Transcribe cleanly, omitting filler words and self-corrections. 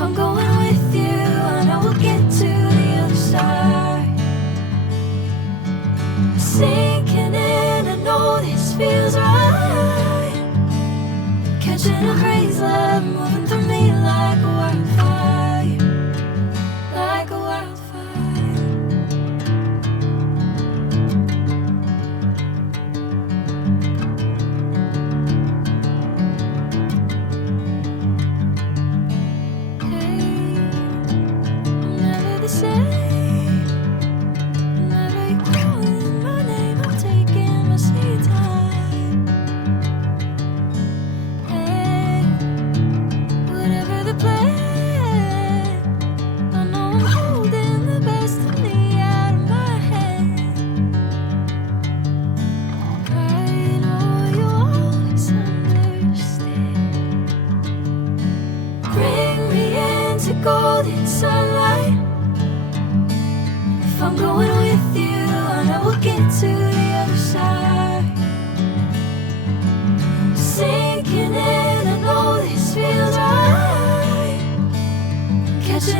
If I'm going with you, I know we'll get to the other side. Sinking in, I know this feels right. Catching a crazy love, moving through me like a wildfire, like a wildfire. Hey, I'm never the same. Whenever you're calling my name, I'm taking my sweet time. Hey, whatever the plan, I know I'm holding the best of me out of my hand. I know you'll always understand. Bring me into golden sunlight. If I'm going with you, I know we'll get to the other side. Sinking in, I know this feels right. Catching